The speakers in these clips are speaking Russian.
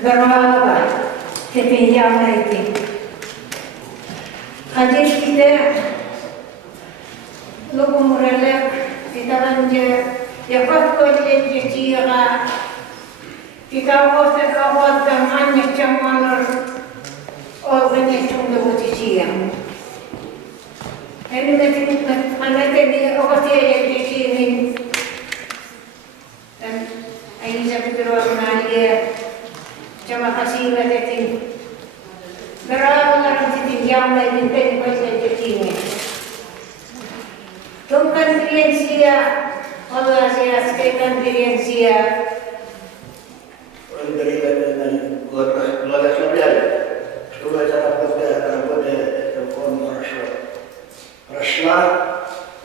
Daraga, Tepenyamnaiti. Hadis kita Lukumurele, kita lanje, ya patut jadi cira. Kita awak awak dengan jangan organisasi untuk siang. Ini mesti mana tadi awak tiada di sini. Dan ini saya berdoa mengalir. Terima kasih kepada tim. Berapa tim yang lain tim berjaya ini. Tum konferensia, kalau saya sekarang konferensia. Благодаря чтобы эта работа хорошо прошла,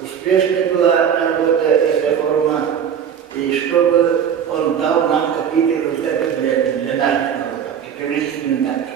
успешной была работа эта форма, и чтобы он дал нам какие-то результаты для наших народов, и приблизительно так.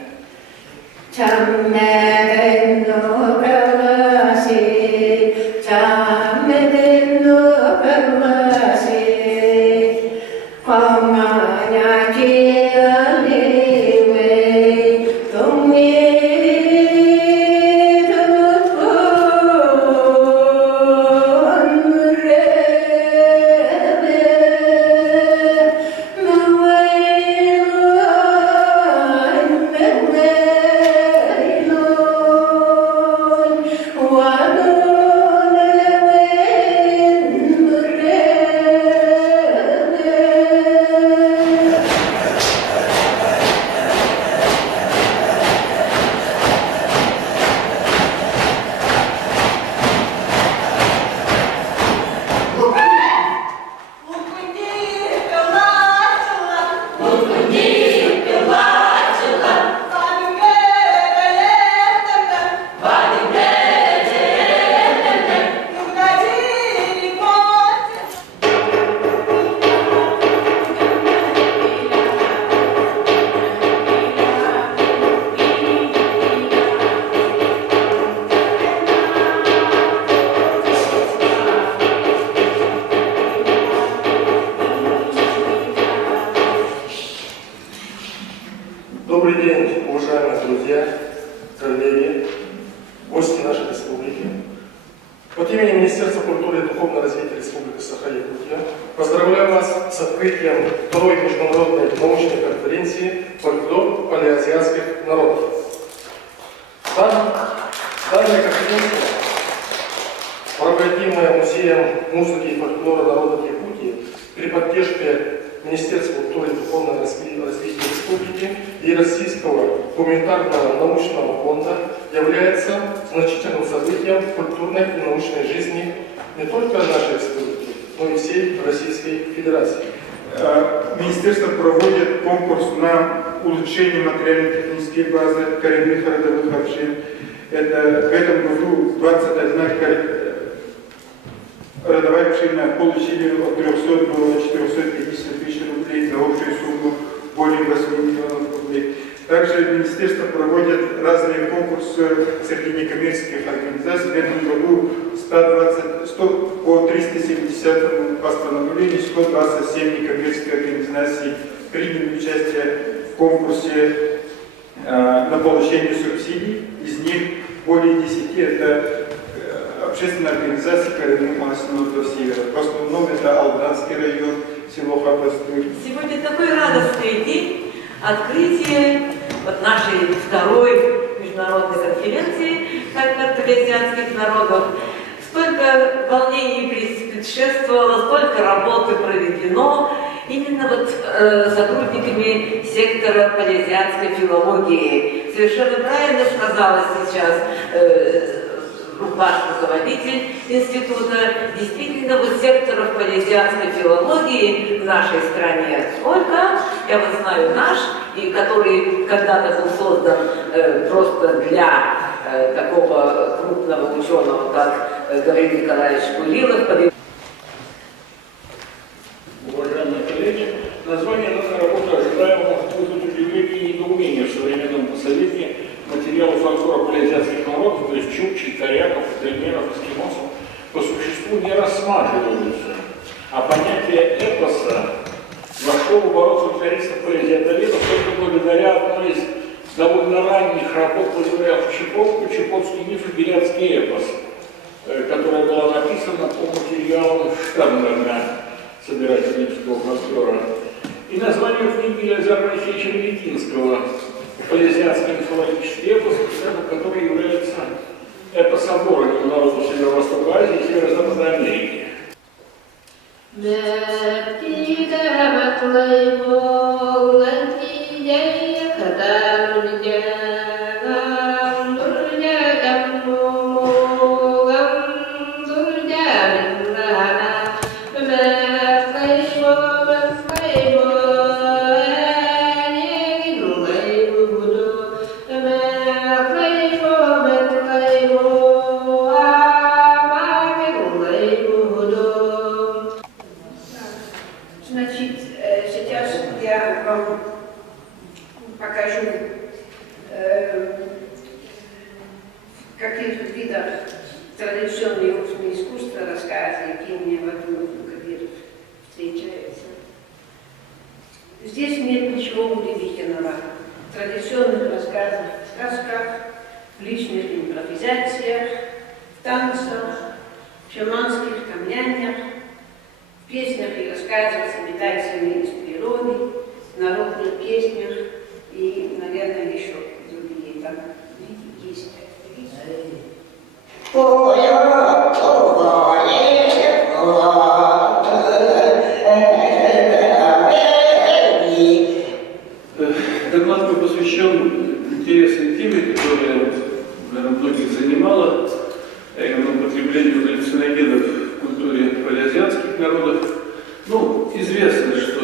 Добрый день, уважаемые друзья, коллеги, гости нашей республики. От имени Министерства культуры и духовного развития Республики Саха-Якутия поздравляю вас с открытием второй международной научной конференции «Фольклор палеоазиатских народов». Данная конференция, проводимая Музеем музыки и фольклора народов Якутии при поддержке Министерства культуры и духовного развития Республики и Российского гуманитарного научного фонда является значительным событием культурной и научной жизни не только нашей республики, но и всей Российской Федерации. Министерство проводит конкурс на улучшение материально-технической базы коренных родовых общин. Это в этом году 21 родовая община получили от 300 до 450 тысяч рублей на общую сумму более 8 миллионов рублей. Также министерство проводит разные конкурсы среди некоммерческих организаций. В этом году по 370 постановлению 127 некоммерческих организаций приняли участие в конкурсе на получение субсидий. Из них более 10 это общественные организации коренных малонаселенных севера. В основном это Алданский район, село Хабастыр. Сегодня такой радостный день, открытие нашей второй международной конференции палеоазиатских народов. Столько волнений предшествовало, столько работы проведено именно сотрудниками сектора палеоазиатской филологии. Совершенно правильно сказала сейчас ваш руководитель института. Действительно, секторов палеоазиатской филологии в нашей стране сколько, я знаю наш, и который когда-то был создан просто для такого крупного ученого, как Гавриил Николаевич Курилов. Уважаемые коллеги, название данной работы ожидаемо может вызвать удивление и недоумение в современном совете материалы фольклора палеоазиатских народов, то есть чукчей, коряков, тельмеров, эскимосов, по существу не рассматриваются, а понятие эпоса вошло в оборот фольклористов палеозиатоведов только широко проявлял Чукотку, чукотский миф и бурятский эпос, которая была написана по материалам Штамберга, собирателя немского фольклора. И название книги Элизара Алексеевича Левитинского «Полезианский мифологический эпос», который является эпосом народа Северо-Востока Азии и Северо-Западной Америки. Значит, сейчас я вам покажу, в каких видах традиционные устные искусства, рассказы, какие мне в этом Кадиров встречаются. Здесь нет ничего удивительного. В традиционных рассказах, сказках, в личных импровизациях, в танцах, в шаманских камняниях, в песнях и рассказах с имитациями из природы, в народных песнях и, наверное, еще другие там есть. Доклад был посвящен интересной теме, которая, наверное, многих занимала, а именно употреблению галлюциногенов в культуре палеозиатских народов. Ну, известно, что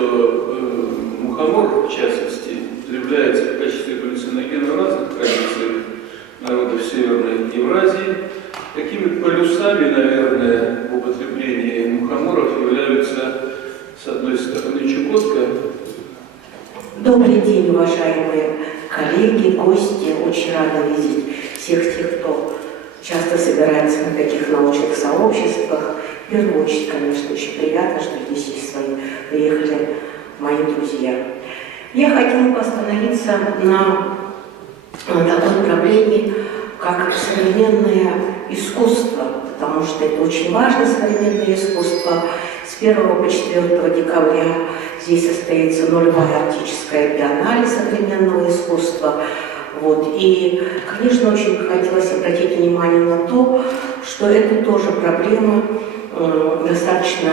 мухомор, в частности, употребляется в качестве галлюциногена в разных традициях народов Северной Евразии. Такими полюсами, наверное, в употреблении мухоморов являются, с одной стороны, Чукотка. Добрый день, уважаемые коллеги, гости. Очень рада видеть всех тех, кто часто собирается на таких научных сообществах. В первую очередь, конечно, очень приятно, что здесь есть свои, приехали мои друзья. Я хотела бы остановиться на такой проблеме, как современное искусство, потому что это очень важно, современное искусство. С 1 по 4 декабря здесь состоится нулевая арктическая биеннале современного искусства. Вот. И, конечно, очень хотелось обратить внимание на то, что это тоже проблема достаточно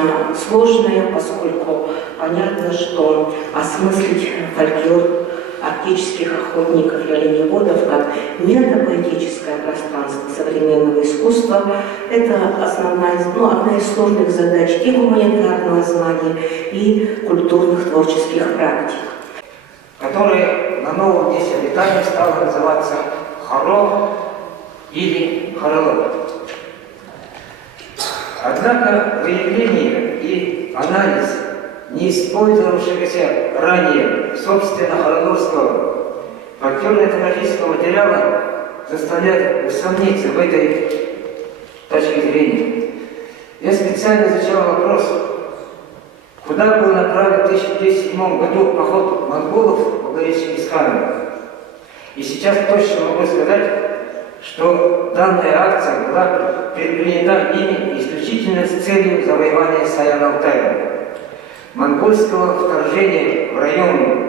сложная, поскольку понятно, что осмыслить фольклор арктических охотников и оленеводов как метапоэтическое пространство современного искусства – это одна из сложных задач и гуманитарного знания, и культурных творческих практик. Который на новом месте обитания стал называться Харо или Харело. Однако выявление и анализ не использовавшегося ранее собственно харелорского фольклорно-этнографического материала заставляет усомниться в этой точке зрения. Я специально изучал вопрос, куда был направлен в 1007 году поход монголов по горе Чингисхана. И сейчас точно могу сказать, что данная акция была предпринята ими исключительно с целью завоевания Саян-Алтая. Монгольского вторжения в район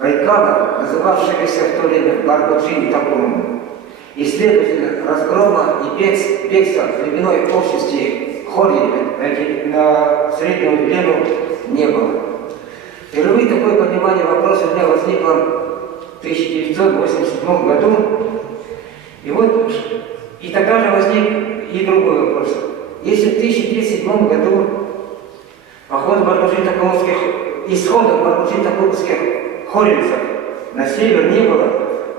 Байкала, называвшегося в то время Барбаджин-Такумом, и, следовательно, разгрома и бегства в племенной общности Хори на Среднюю Длину не было. Впервые такое понимание вопроса у меня возникло в 1987 году. И тогда же возник и другой вопрос. Если в 1907 году исхода барбаджин-такумских хоринцев на север не было,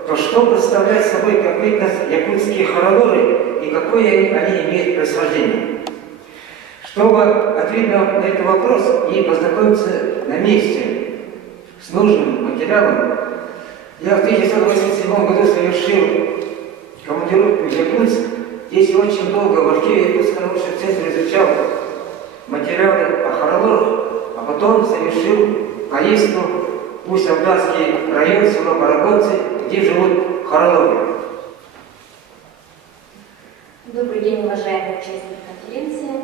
то что представляют собой конкретно якутские хоролоры и какое они имеют происхождение? Чтобы ответить на этот вопрос и познакомиться на месте с нужным материалом, я в 1987 году совершил командировку в Якутск. Здесь я очень долго в архиве Якутского научного центра изучал материалы о хоролорах, а потом совершил поездку в Усть-Авданский район, село Барагонцы, где живут хоролоры. участники конференции.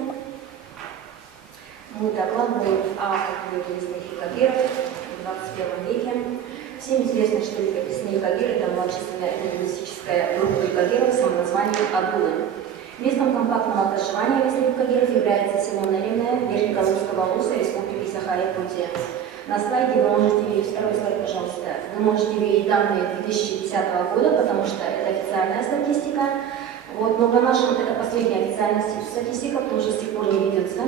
Мы докладываем о культуре лесных юкагиров в 21 веке. Всем известно, что лесные юкагиры – это малочисленная лингвистическая группа юкагиров с самоназванием Адулы. Местом компактного проживания лесных юкагиров является село Наримное Верхнеколымского улуса Республики Саха-Якутия. На слайде вы можете видеть, второй слайд, пожалуйста, вы можете видеть данные 2010 года, потому что это официальная статистика. Вот, но по нашим, это последняя официальная статистика, потому что с тех пор не ведется,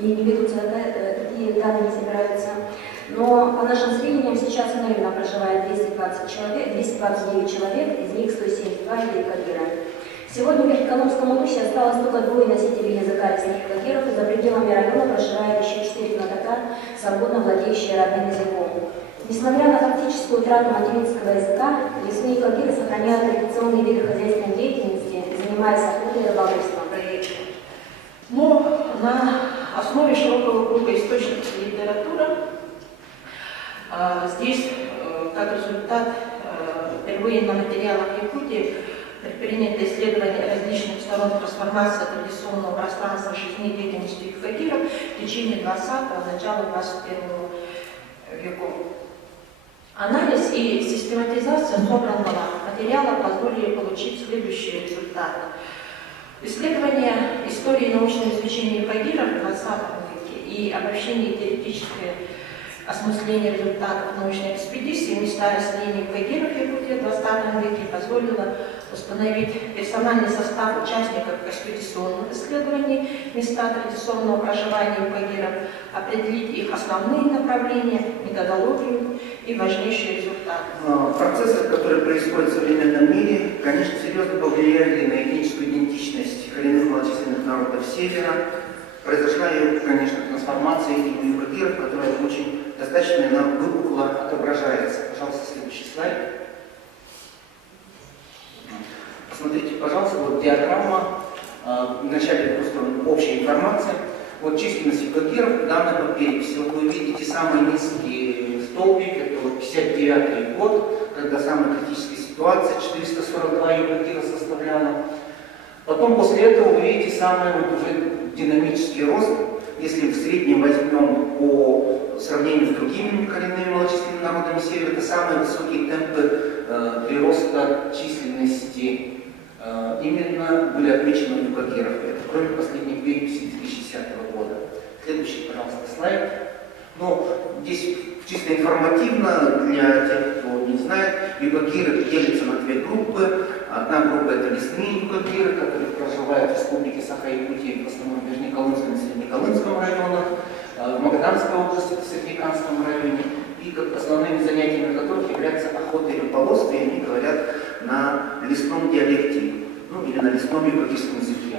не ведутся, такие данные не собираются. Но по нашим сведениям сейчас в Наримно проживает 229 человек, из них 172 юкагира. Сегодня в Верхнеколымском улусе осталось только 2 носителей языка лесных юкагиров, и за пределами района проживает еще 4 знатока, свободно владеющие родным языком. Несмотря на фактическую утрату материнского языка, лесные юкагиры сохраняют традиционные виды хозяйственной деятельности, занимаясь охотой и рыболовством. Но на основе широкого круга источников литературы здесь, как результат, впервые на материалах Якутии предпринято исследование различных сторон трансформации традиционного пространства жизнедеятельности юкагиров в течение 20-го, начала 21 веков. Анализ и систематизация собранного материала позволили получить следующие результаты. Исследование истории и научного изучения юкагиров в 20 веке и обобщение теоретическое осмысление результатов научной экспедиции в места расселения юкагиров в Якутии в 20 веке позволило установить персональный состав участников экспедиционных исследований, места традиционного проживания юкагиров, определить их основные направления, методологию и важнейшие результаты. Процессы, которые происходят в современном мире, конечно, серьезно повлияли на этническую идентичность коренных малочисленных народов Севера. Произошла и, конечно, трансформация и юкагиров, которая очень достаточно выпукло отображается. Пожалуйста, следующий слайд. Посмотрите, пожалуйста, вот диаграмма. Вначале просто общая информация. Вот численность юкагиров, данная по переписи. Вот вы видите самый низкий столбик, это вот 59 год, когда самая критическая ситуация, 442 юкагира составляла. Потом после этого вы видите самый вот уже динамический рост. Если в среднем возьмем по сравнению с другими коренными малочисленными народами Севера, это самые высокие темпы прироста численности именно были отмечены у юкагиров. Это кроме последней переписи 2010 года. Следующий, пожалуйста, слайд. Ну, здесь чисто информативно для тех, кто не знает, юкагиры делятся на 2 группы. Одна группа – это лесные юкагиры, которые проживают в республике Саха-Якутия, в основном в Верхнеколымском и Среднеколымском районах, в Магаданской области, в Среднеколымском районе, и как основными занятиями которых является охота и рыболовство, и они говорят на лесном диалекте, ну или на лесном юкагирском языке.